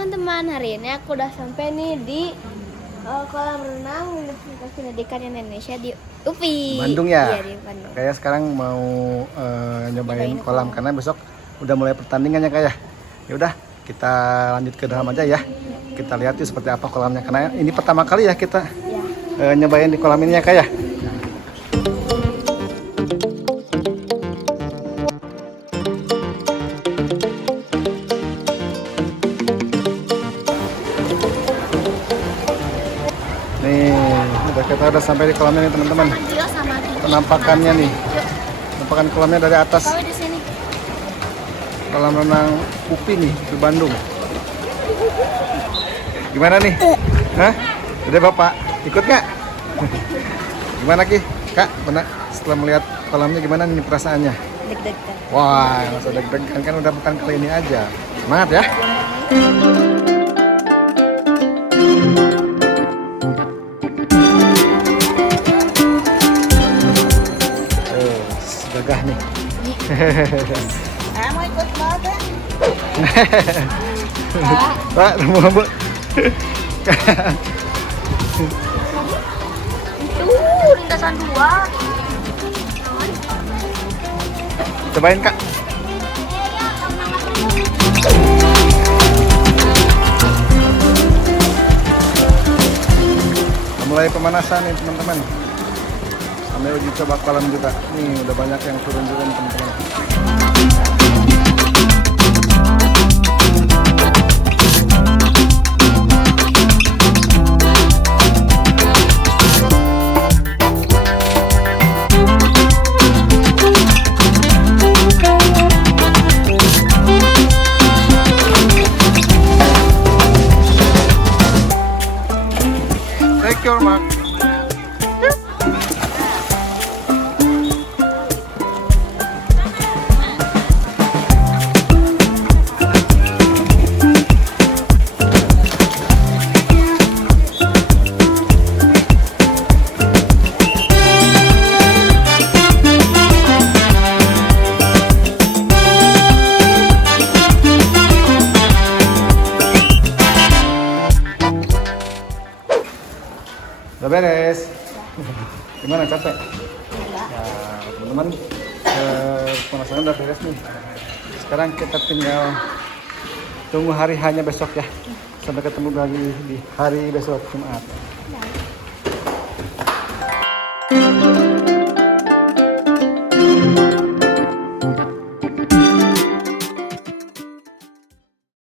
teman-teman, hari ini aku udah sampai nih di kolam renang Universitas Pendidikan Indonesia di UPI. Bandung ya? Iya, di Bandung. Kayak sekarang mau nyobain kolam karena besok udah mulai pertandingannya kayak. Ya udah, kita lanjut ke dalam aja ya. Kita lihat tuh seperti apa kolamnya karena ini pertama kali ya kita nyobain di kolam ini ya kayak. Kita udah sampai di kolamnya nih teman-teman. Penampakannya nih. Penampakan kolamnya dari atas. Kolam renang UPI nih di Bandung. Gimana nih? Hah? Udah Bapak, ikut nggak? Gimana Ki? Kak, benar setelah melihat kolamnya gimana nih perasaannya? Deg-degan. Wah, masa deg-degan kan udah bukan kali ini aja. Semangat ya. Gagah nih. Mau ikut banget. Pak, mau Bu. Lintasan 2. Cobain Kak. Mulai pemanasan nih teman-teman. Sambil uji coba kolam juga. Nih udah banyak yang turun juga nih teman-teman. Take your mark. Udah beres. Gimana, capek? Ya, teman-teman, pemanasan udah beres nih. Sekarang kita tinggal tunggu hari hanya besok ya. Sampai ketemu lagi di hari besok Jumat.